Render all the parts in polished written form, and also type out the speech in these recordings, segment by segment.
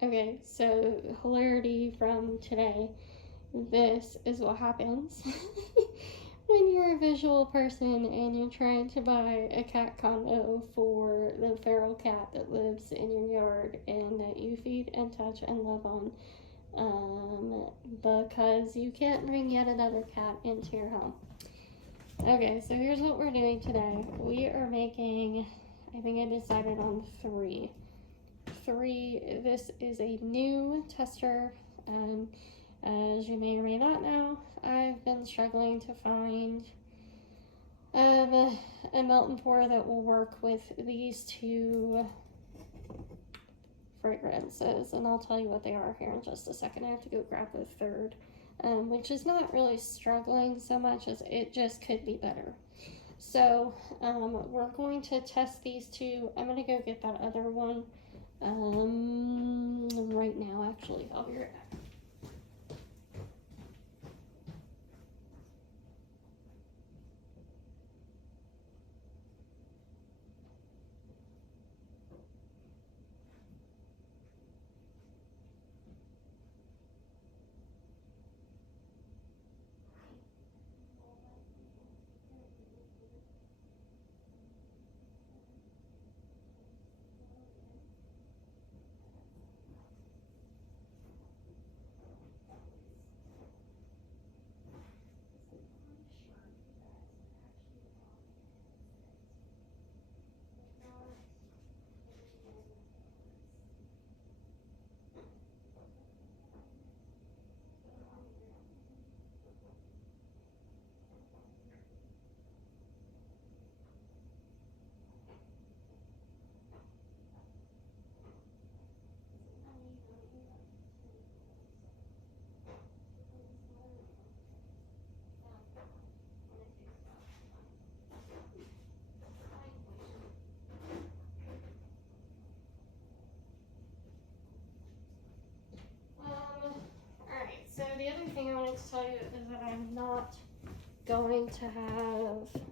Okay, so hilarity from today. This is what happens when you're a visual person and you're trying to buy a cat condo for the feral cat that lives in your yard and that you feed and touch and love on. Because you can't bring yet another cat into your home. Okay, so here's what we're doing today. We are making, I think I decided on three. This is a new tester. As you may or may not know, I've been struggling to find a melt and pour that will work with these two fragrances, and I'll tell you what they are here in just a second. I have to go grab the third, which is not really struggling so much as it just could be better. So we're going to test these two. I'm going to go get that other one right now, actually. I'll be right back. Alright, so the other thing I wanted to tell you is that I'm not going to have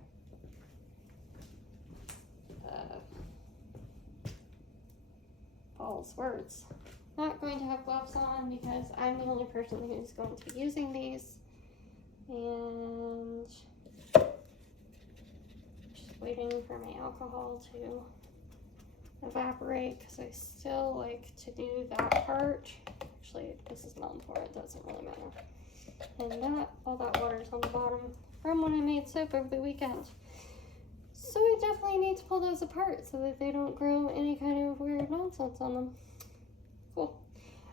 false words. Not going to have gloves on because I'm the only person who's going to be using these. And just waiting for my alcohol to evaporate because I still like to do that part. Actually, this is not important, it doesn't really matter. And all that water's on the bottom from when I made soap over the weekend. So I definitely need to pull those apart so that they don't grow any kind of weird nonsense on them. Cool.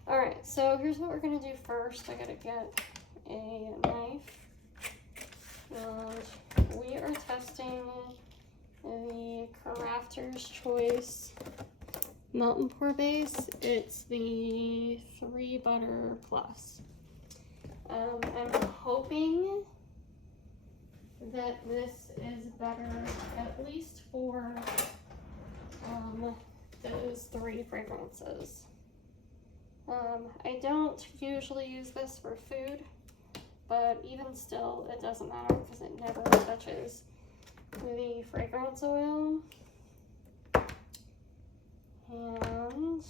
Alright, so here's what we're going to do first. I gotta get a knife. And we are testing the Crafter's Choice Melt and Pour base. It's the 3 Butter Plus. I'm hoping that this is better, at least for those 3 fragrances. I don't usually use this for food, but even still, it doesn't matter because it never touches the fragrance oil. And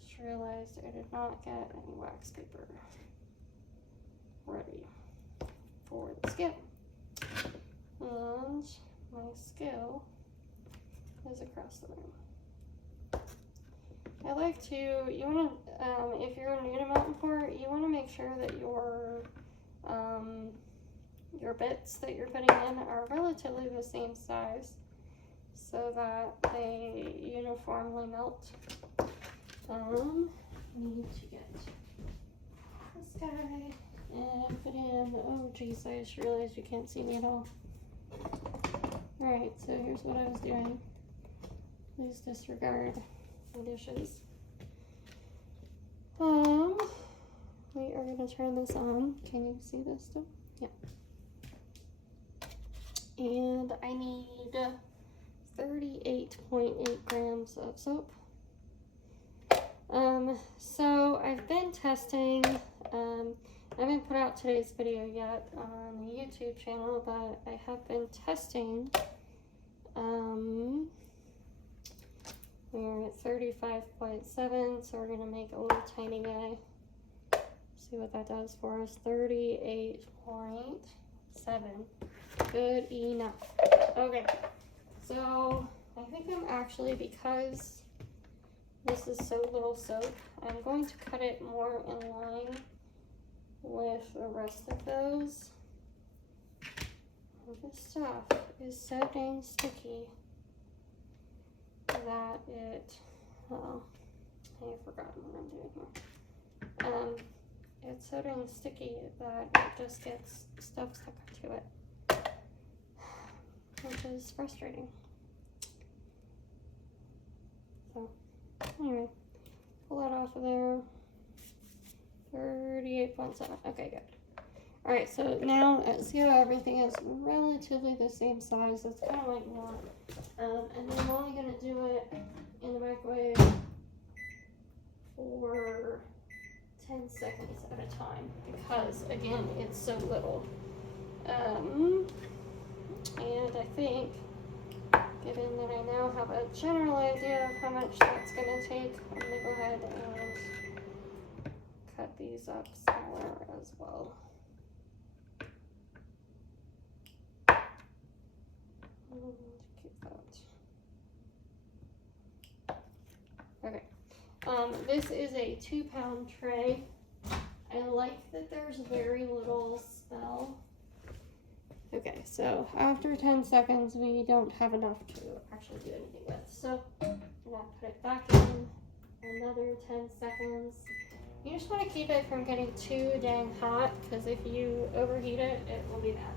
just realized I did not get any wax paper ready for the scale. And my scale is across the room. I like to, if you're new to melt and pour, you want to make sure that your bits that you're putting in are relatively the same size so that they uniformly melt. Need to get this guy and put in, oh geez, I just realized you can't see me at all. Alright, so here's what I was doing. Please disregard the dishes. We are going to turn this on. Can you see this still? Yeah. And I need 38.8 grams of soap. So I've been testing, I haven't put out today's video yet on the YouTube channel, but I have been testing, We're at 35.7, so we're gonna make a little tiny guy. See what that does for us. 38.7. Good enough. Okay, so I think I'm actually, because this is so little soap, I'm going to cut it more in line with the rest of those. This stuff is so dang sticky that it, I've forgotten what I'm doing here. It's so dang sticky that it just gets stuff stuck to it, which is frustrating. So, anyway, pull that off of there. 38.7. Okay, good. Alright, so now see how everything is relatively the same size. It's kind of like that. And then I'm only going to do it in the microwave for 10 seconds at a time because, again, it's so little. And I think, given that I now have a general idea of how much that's going to take, I'm going to go ahead and cut these up smaller as well. Keep that. Okay. This is a 2-pound tray. I like that there's very little smell. Okay, so after 10 seconds, we don't have enough to actually do anything with. So I'm gonna put it back in another 10 seconds. You just want to keep it from getting too dang hot, because if you overheat it, it will be bad.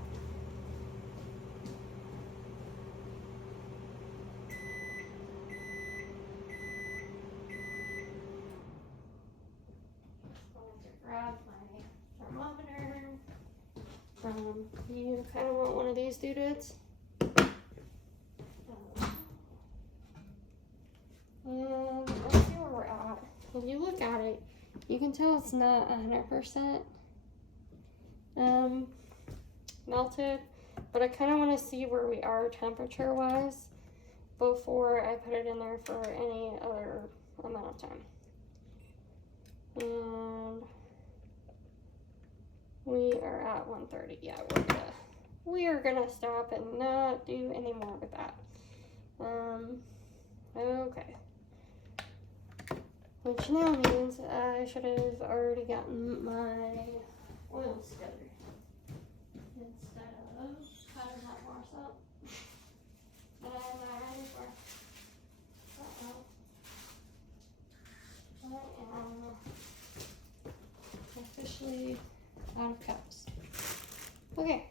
Grab my thermometer. You kind of want one of these doodads. And let's see where we're at. If you look at it, you can tell it's not 100% melted, but I kind of want to see where we are temperature-wise before I put it in there for any other amount of time. And we are at 130. Yeah, we are gonna stop and not do any more with that. Okay. Which now means I should have already gotten my oils together instead of cutting that horse up. But I'm not ready for. I am officially out of cups. Okay,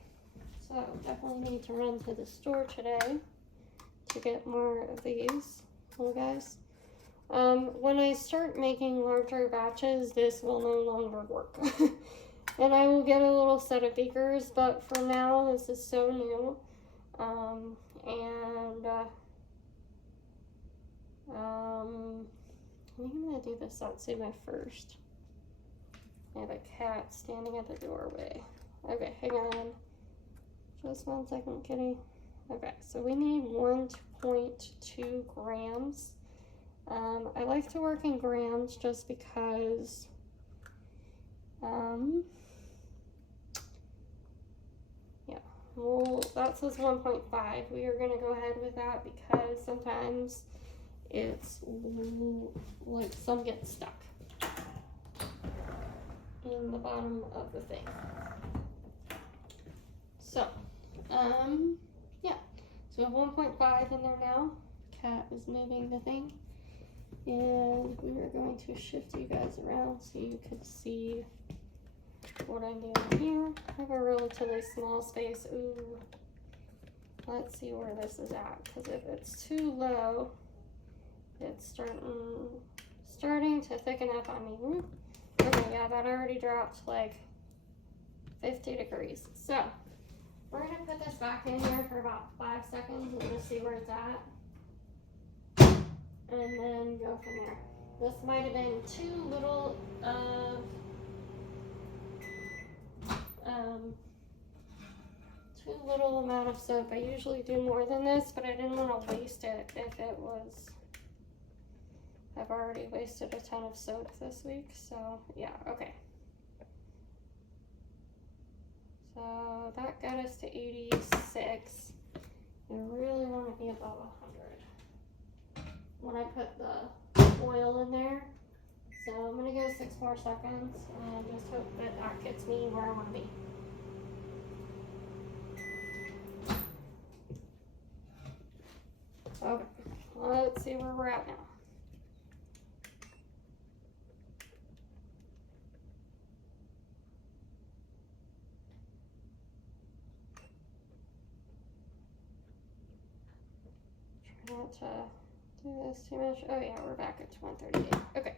so definitely need to run to the store today to get more of these little guys. When I start making larger batches, this will no longer work. And I will get a little set of beakers, but for now, this is so new. I think I'm gonna do the Satsuma first. I have a cat standing at the doorway. Okay, hang on. Just 1 second, kitty. Okay, so we need 1.2 grams. I like to work in grams just because yeah, well, that says 1.5. We are gonna go ahead with that because sometimes it's like some get stuck in the bottom of the thing. So, yeah, so we have 1.5 in there now. Cat is moving the thing. And we are going to shift you guys around so you can see what I'm doing here. I have a relatively small space. Ooh, let's see where this is at, because if it's too low, it's starting to thicken up on me. Okay, yeah, that already dropped like 50 degrees. So we're gonna put this back in here for about 5 seconds and just see where it's at, and then go from there. This might have been too little amount of soap. I usually do more than this, but I didn't want to waste it if it was I've already wasted a ton of soap this week, so yeah, okay. So that got us to 86. I really want to be above 100 when I put the oil in there. So I'm going to go 6 more seconds and just hope that that gets me where I want to be. Okay, let's see where we're at now. Try not to do this too much. Oh yeah, we're back at 138. Okay,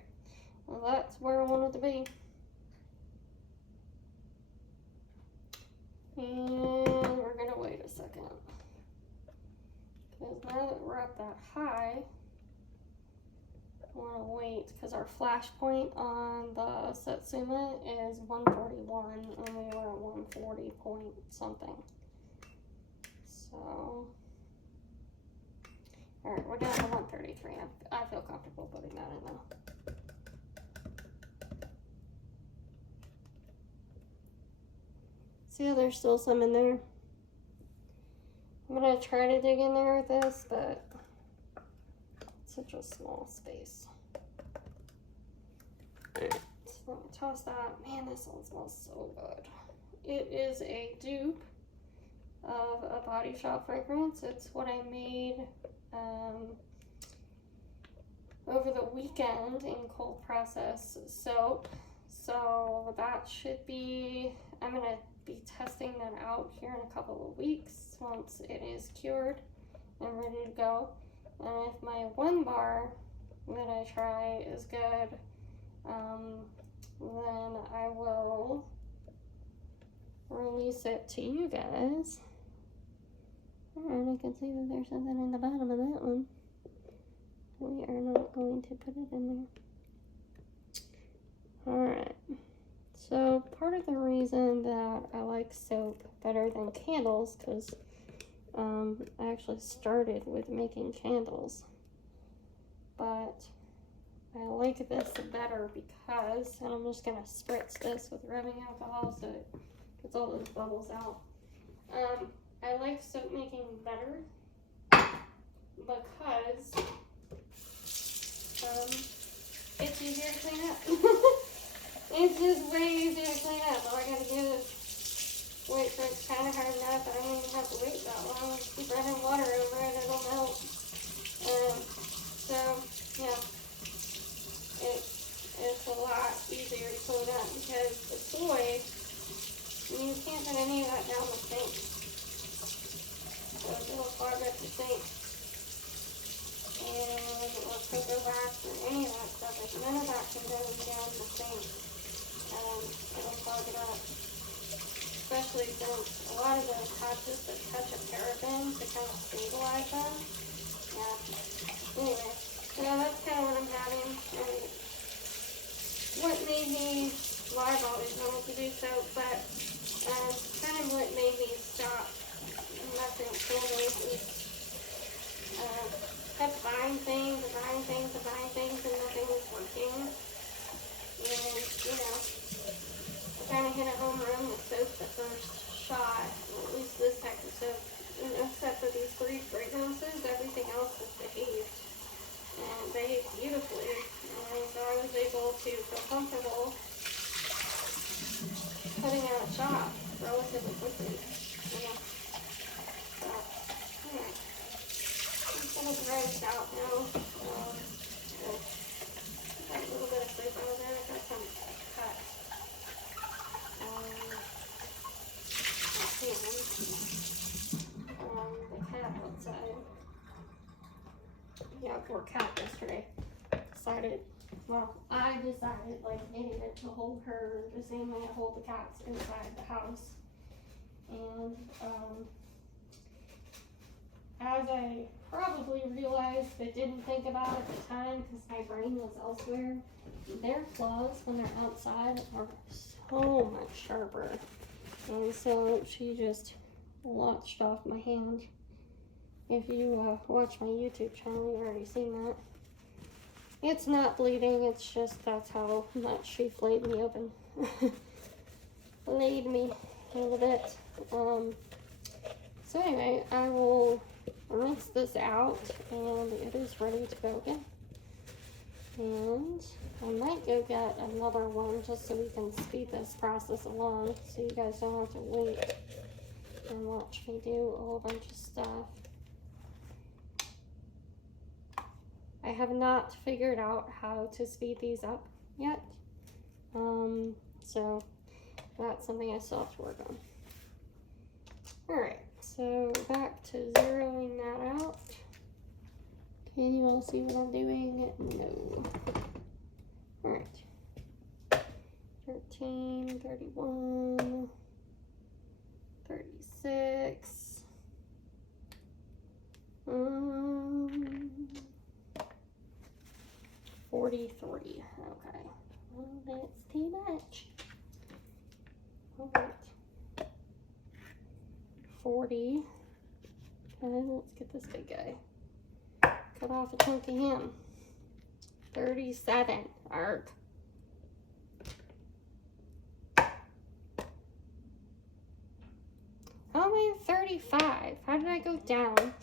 well that's where I wanted to be. And we're gonna wait a second. Because now that we're up that high, I want to wait because our flash point on the Satsuma is 141 and we were at 140 point something. So, alright, we're down to 133. I feel comfortable putting that in now. See how there's still some in there? I'm going to try to dig in there with this, but it's such a small space. Alright, so let me toss that. Man, this one smells so good. It is a dupe of a Body Shop fragrance. It's what I made over the weekend in cold process soap. So that should be, I'm going to be testing that out here in a couple of weeks once it is cured and ready to go. And if my 1 bar that I try is good, then I will release it to you guys. Alright, I can see that there's something in the bottom of that one. We are not going to put it in there. Alright. So part of the reason that I like soap better than candles, because I actually started with making candles, but I like this better because, and I'm just going to spritz this with rubbing alcohol so it gets all those bubbles out. I like soap making better because it's easier to clean up. It's just way easier to clean up. All I gotta do is wait for it to kind of harden up. I don't even have to wait that long. Keep running water over it, it'll melt. So, yeah, it's a lot easier to clean up because the soy, you can't put any of that down the sink. So it'll clog up the sink. And or cocoa wax or any of that stuff, like none of that can go down the sink. It'll clog it up. Especially since a lot of those have just a touch of paraben to kind of stabilize them. Yeah. Anyway, so that's kind of what I'm having. And what made me, well, I've always wanted to do soap, but kind of what made me stop messing with candles is kept buying things and buying things and buying things and nothing was working. And, you know, I kind of hit a home run with soap the first shot, or at least this type of soap. And except for these 3 fragrances, everything else has behaved. And behaved beautifully. And so I was able to feel comfortable putting out a shot relatively quickly. You know? So, anyway. I'm going to dry this out now. Got a little bit of soap over there. I got some cut. The cat outside. Yeah, poor cat yesterday decided, well, I decided like needed to hold her the same way I hold the cats inside the house. And as I probably realized but didn't think about at the time because my brain was elsewhere, their claws when they're outside are so much sharper. And so she just launched off my hand. If you watch my YouTube channel, you've already seen that. It's not bleeding, it's just that's how much she flayed me open. Laid me a little bit. So anyway, I will rinse this out and it is ready to go again. And I might go get another one just so we can speed this process along so you guys don't have to wait and watch me do a whole bunch of stuff. I have not figured out how to speed these up yet. So that's something I still have to work on. Alright, so back to zeroing that out. Can you all see what I'm doing? No. Alright. 13, 31, 36. 43. Okay. Well, that's too much. Alright. 40. Okay, let's get this big guy. Cut off a chunk of him. 37. Arg. How am I at 35? How did I go down?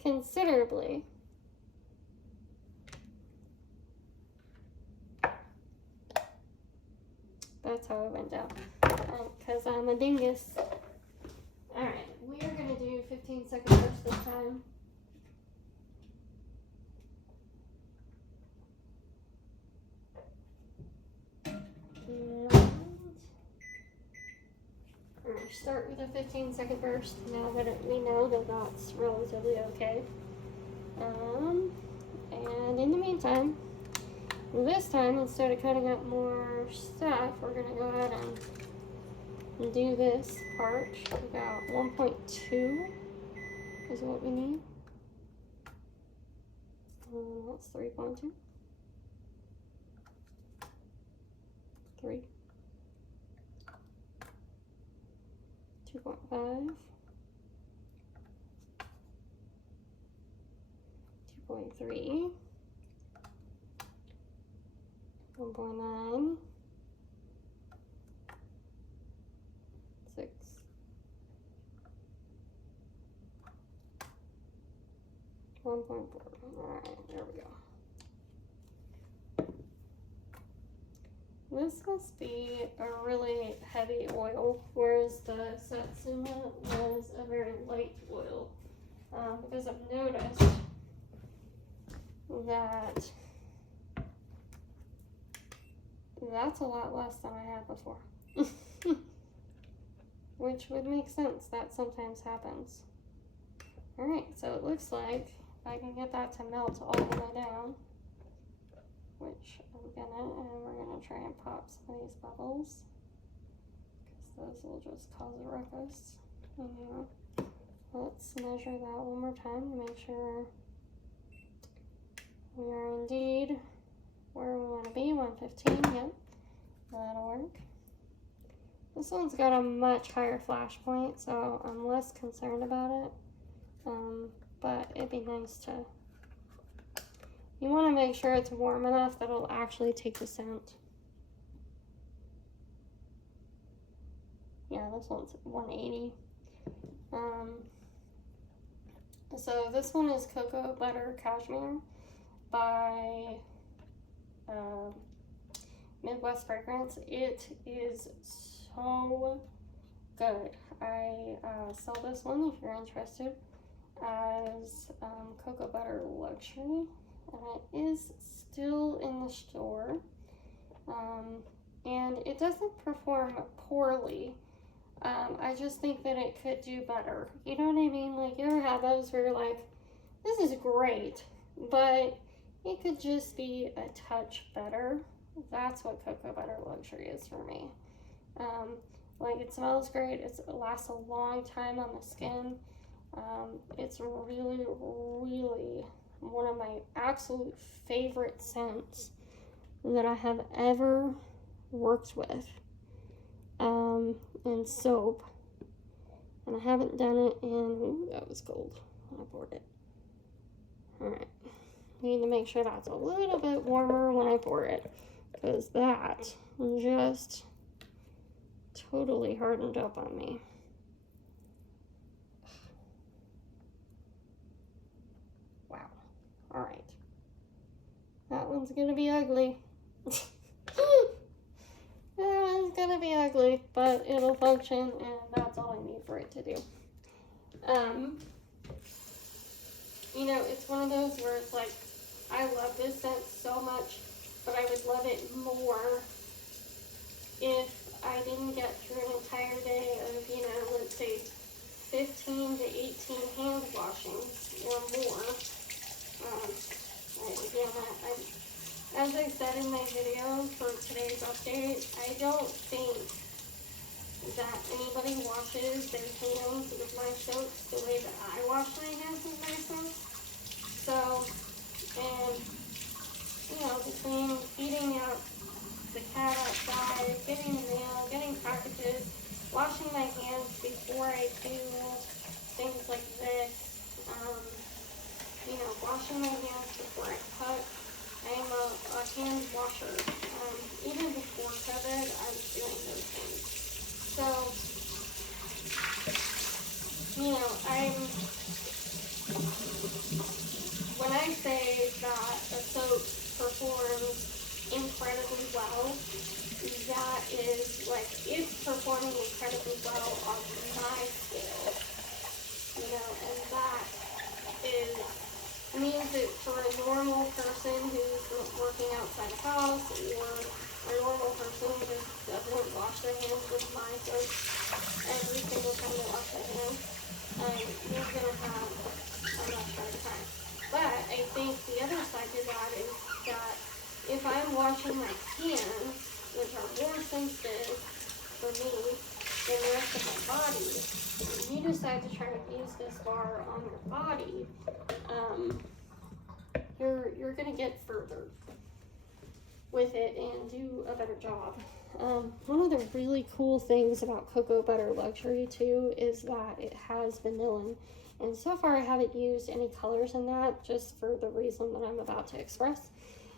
Considerably. That's how it went down. Because I'm a dingus. Alright, we are going to do 15-second burst this time. Start with a 15-second burst now that we know that that's relatively okay. And in the meantime, this time, instead of cutting up more stuff, we're going to go ahead and do this part. About 1.2 is what we need. That's 3.2. 3. 2.5. 2.3. 1.9. 6. 1.4. Alright, there we go. This must be a really heavy oil, whereas the Satsuma was a very light oil. Because I've noticed that that's a lot less than I had before. Which would make sense, that sometimes happens. Alright, so it looks like I can get that to melt all the way down. Which I'm gonna, and we're gonna try and pop some of these bubbles. Because those will just cause a ruckus. And let's measure that one more time to make sure we are indeed where we want to be. 115, yep, that'll work. This one's got a much higher flash point, so I'm less concerned about it. But it'd be nice to, you want to make sure it's warm enough that it'll actually take the scent. Yeah, this one's 180. So this one is Cocoa Butter Cashmere by Midwest Fragrance. It is so good. I sell this one if you're interested as Cocoa Butter Luxury, and it is still in the store. And it doesn't perform poorly. I just think that it could do better. You know what I mean? Like, you ever have those where you're like, this is great, but it could just be a touch better? That's what Cocoa Butter Luxury is for me. Like, it smells great. It lasts a long time on the skin. It's really, really one of my absolute favorite scents that I have ever worked with. In soap, and I haven't done it in, ooh, that was cold when I poured it. Alright, Need to make sure that's a little bit warmer when I pour it, because that just totally hardened up on me. Wow. All right. That one's gonna be ugly. That one's gonna be ugly, but it'll function, and that's all I need for it to do. You know, it's one of those where it's like, I love this scent so much, but I would love it more if I didn't get through an entire day of, you know, let's say 15 to 18 hand washings or more. As I said in my video for today's update, I don't think that anybody washes their hands with my soaps the way that I wash my hands with my soap. So, and, you know, between feeding out the cat outside, getting the mail, getting packages, washing my hands before I do things like this, you know, washing my hands before I cut. I am a hand washer. Even before COVID, I was doing those things. So, you know, when I say that a soap performs incredibly well, that is like, it's performing incredibly well on my scale, you know, and that means that for a normal person who's working outside the house, or a normal person who doesn't wash their hands with my soap every single time they wash their hands, you're going to have a much better time. But I think the other side to that is that if I'm washing my hands, which are more sensitive for me than the rest of my body, if you decide to try to use this bar on your body, you're going to get further with it and do a better job. One of the really cool things about Cocoa Butter Luxury too is that it has vanillin, and so far I haven't used any colors in that, just for the reason that I'm about to express,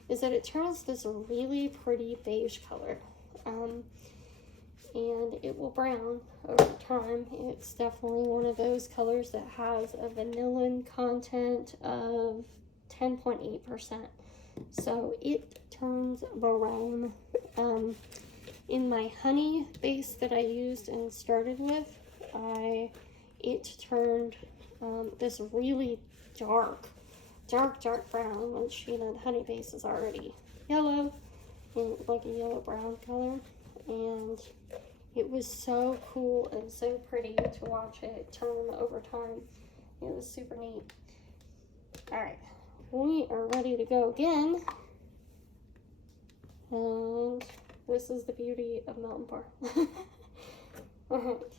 is that it turns this really pretty beige color, and it will brown over time. It's definitely one of those colors that has a vanillin content of 10.8%. So it turns brown. In my honey base that I used and started with, it turned this really dark brown, which, you know, the honey base is already yellow, and like a yellow-brown color. And it was so cool and so pretty to watch it turn over time. It was super neat. Alright, we are ready to go again. And this is the beauty of Mountain Bar. Alright,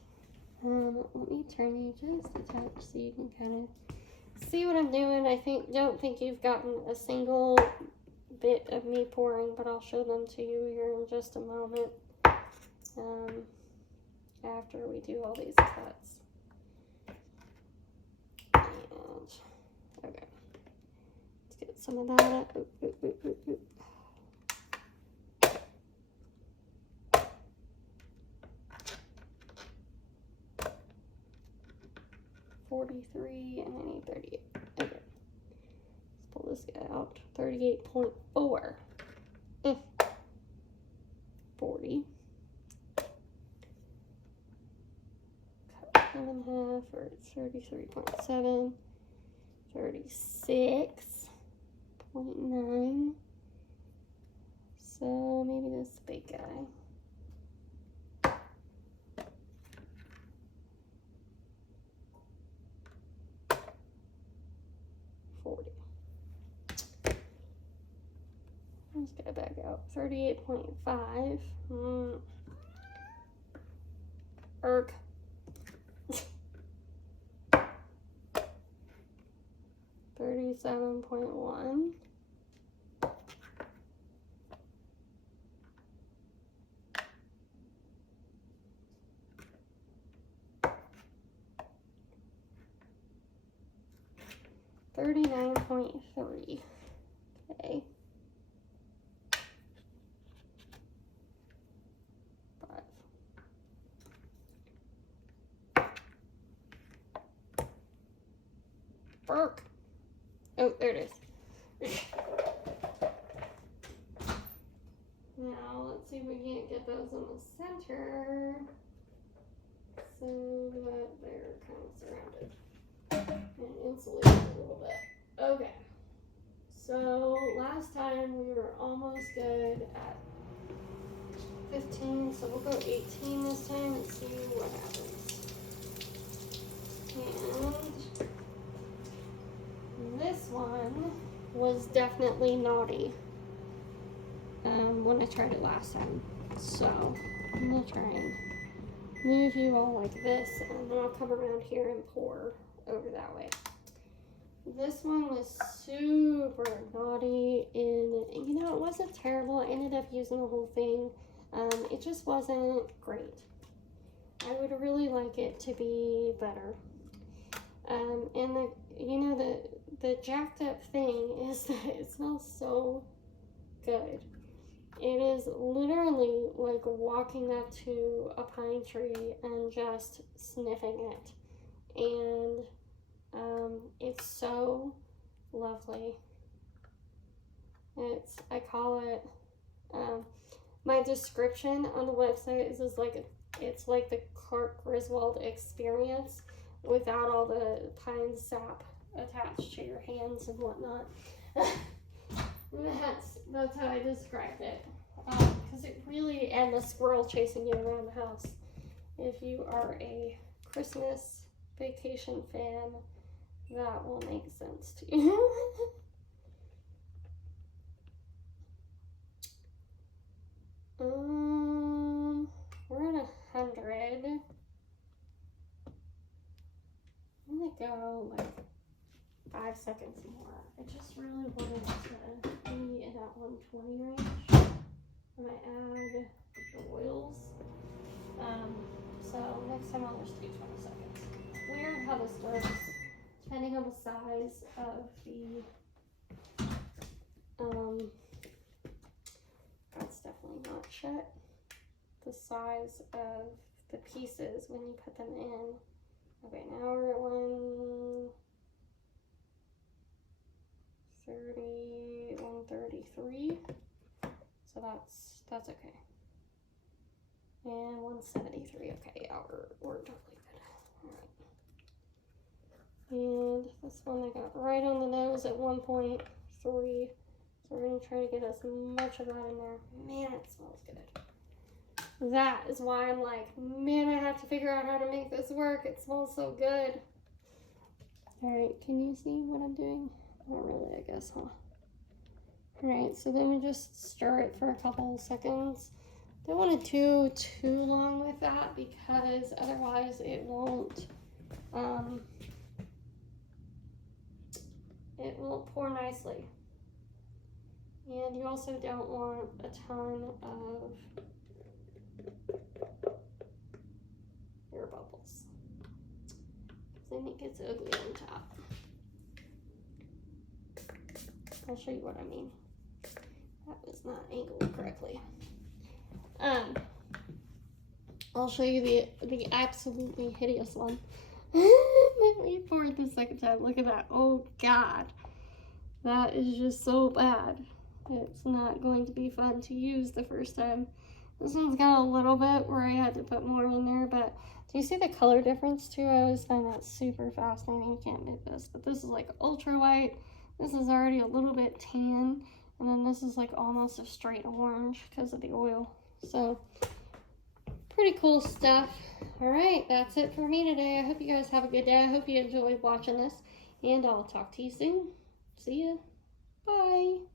let me turn you just a touch so you can kind of see what I'm doing. I don't think you've gotten a single bit of me pouring, but I'll show them to you here in just a moment. After we do all these cuts. And, okay. Let's get some of that up. 43, and I need 38. Okay. Let's pull this guy out. 38.4. 40. Cut 1.5, or it's 33.7. 36.9. So maybe this big guy. 40. Let's get it back out. 38.5. Erg. 37.1. 39.3. Burk. Oh, there it is. Now, let's see if we can't get those in the center so that they're kind of surrounded and insulated a little bit. Okay. So, last time we were almost good at 15, so we'll go 18 this time and see what happens. And this one was definitely naughty when I tried it last time. So I'm gonna try and move you all like this, and then I'll come around here and pour over that way. This one was super naughty, and you know, it wasn't terrible. I ended up using the whole thing. It just wasn't great. I would really like it to be better. And the jacked up thing is that it smells so good. It is literally like walking up to a pine tree and just sniffing it. And it's so lovely. I call it, my description on the website is it's like the Clark Griswold experience without all the pine sap attached to your hands and whatnot. That's how I described it. Because it really, and the squirrel chasing you around the house. If you are a Christmas vacation fan, that will make sense to you. We're at 100. I'm gonna go like 5 seconds more. I just really wanted to be in that 120 range. I'm gonna add the oils. So next time I'll just do 20 seconds. Weird how this works, depending on the size of the, that's definitely not shut. The size of the pieces when you put them in. Okay, now we're at 133. So that's okay. And 173. Okay, yeah, we're totally good. Alright. And this one I got right on the nose at 1.3. So we're gonna try to get as much of that in there. Man, it smells good. That is why I'm like, man, I have to figure out how to make this work. It smells so good. Alright, can you see what I'm doing? Not really, I guess, huh? Alright, so then we just stir it for a couple seconds. Don't want to do too long with that because otherwise it won't pour nicely. And you also don't want a ton of air bubbles. Then it gets ugly on top. I'll show you what I mean. That was not angled correctly. I'll show you the absolutely hideous one. We poured the second time. Look at that. Oh God. That is just so bad. It's not going to be fun to use the first time. This one's got a little bit where I had to put more in there, but do you see the color difference too? I always find that super fascinating. You can't make this, but this is like ultra white. This is already a little bit tan, and then this is like almost a straight orange because of the oil. So pretty cool stuff. All right, that's it for me today. I hope you guys have a good day. I hope you enjoyed watching this, and I'll talk to you soon. See ya. Bye.